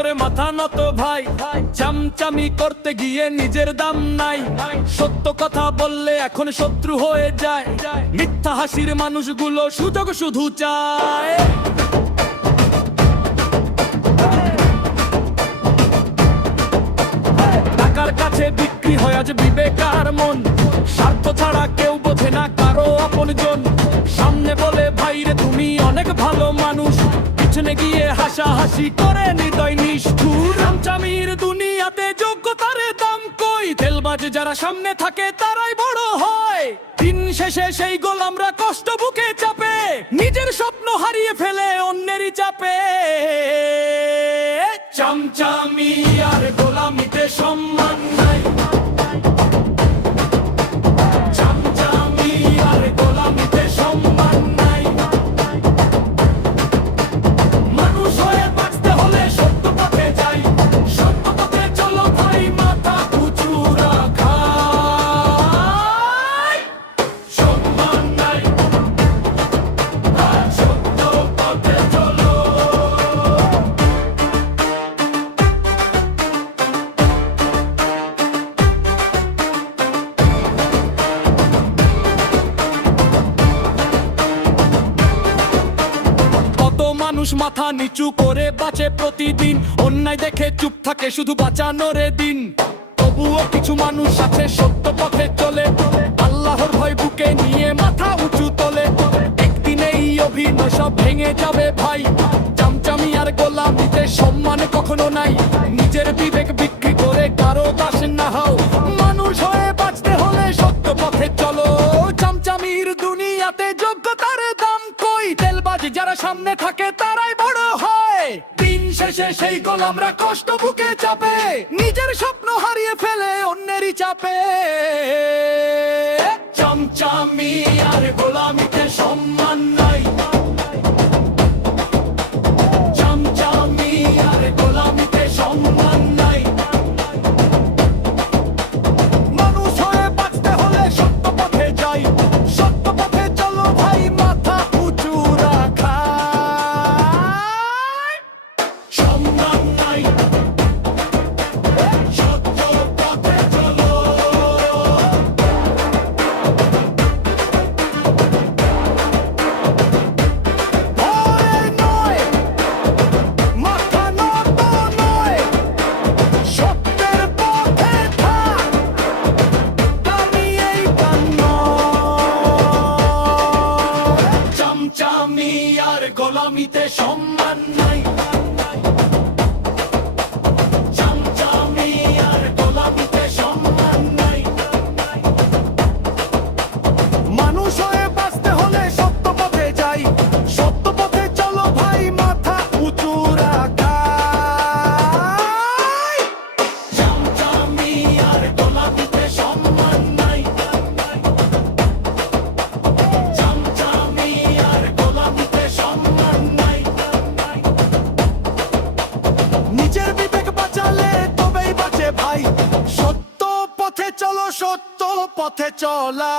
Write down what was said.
করে মাথা নত ভাই, চামচামি করতে গিয়ে নিজের দাম নাই। সত্য কথা বললে এখন শত্রু হয়ে যায়, মিথ্যা হাসির মানুষগুলো সুযোগ শুধু চায়। টাকার কাছে বিক্রি হয় আজ বিবেক আর মন, স্বার্থ ছাড়া কেউ বোঝে না কারো আপনজন। সামনে বলে ভাইরে তুমি অনেক ভালো মানুষ, পিছনে গিয়ে হাসাহাসি করে হৃদয় নিষ্ঠুর। চামচামির দুনিয়াতে যোগ্যতার দাম কই, তেলবাজ যারা সামনে থাকে তারাই বড় হয়। দিন শেষে সেই গোলামরা কষ্ট বুকে চাপে, নিজের স্বপ্ন হারিয়ে ফেলে অন্যেরই চাপে। চামচামি আর গোলামিতে সম্মান নাই, চামচামি আর গোলামিতে সম্মান নাই। মানুষ হয়ে বাঁচতে হলে সত্য পথে যাই, সত্য পথে চলো ভাই, মাথা উঁচু রাখাই। সম্মান নাই আর সত্য পথে চলো। মানুষ মাথা নিচু করে বাঁচে প্রতিদিন, অন্যায় দেখে চুপ থাকে শুধু বাঁচানোর দিন। তবুও কিছু মানুষ আছে সত্য পথে চলে, আল্লাহর ভয় বুকে নিয়ে মাথা উঁচু তোলে। একদিন এই অভিনয় সব ভেঙে যাবে ভাই, চামচামি আর গোলামিতে সম্মান কখনো নাই। নিজের বিবেক বিক্রি করে কারো দাস না হও, মানুষ হয়ে বাঁচতে হলে সত্য পথে চলো। চামচামির দুনিয়াতে যোগ্যতার দাম কই, তেলবাজ যারা সামনে থাকে তারাই বড় হয়। দিন শেষে সেই গোলামরা কষ্ট বুকে চাপে, নিজের স্বপ্ন হারিয়ে ফেলে অন্যেরই চাপে। চামচামি আর গোলামিতে সম্মান নাই, চামচামি আর গোলামিতে সম্মান নাই। মানুষ হয়ে বাঁচতে হলে সত্য পথে যাই, সত্য পথে চলো ভাই, মাথা উঁচু রাখাই। সম্মান নাই, সত্য পথে চলো। ভয় নয়, মাথা নত নয়, সত্যের পথে থাক, আমি এই কান্ন। চামচামি আর গোলামিতে সম্মান নাই, চামচামি আর গোলামিতে সম্মান নাই। মানুষ হয়ে বাঁচতে হলে সত্য পথে যাই, সত্য পথে চলো ভাই, মাথা উঁচু রাখাই। চামচামি আর গোলামিতে সম্মান নাই, চামচামি আর গোলামিতে সম্মান নাই। নিজের বিবেক বাঁচালে তবেই বাঁচে ভাই, সত্য পথে চলো, সত্য পথে চলা।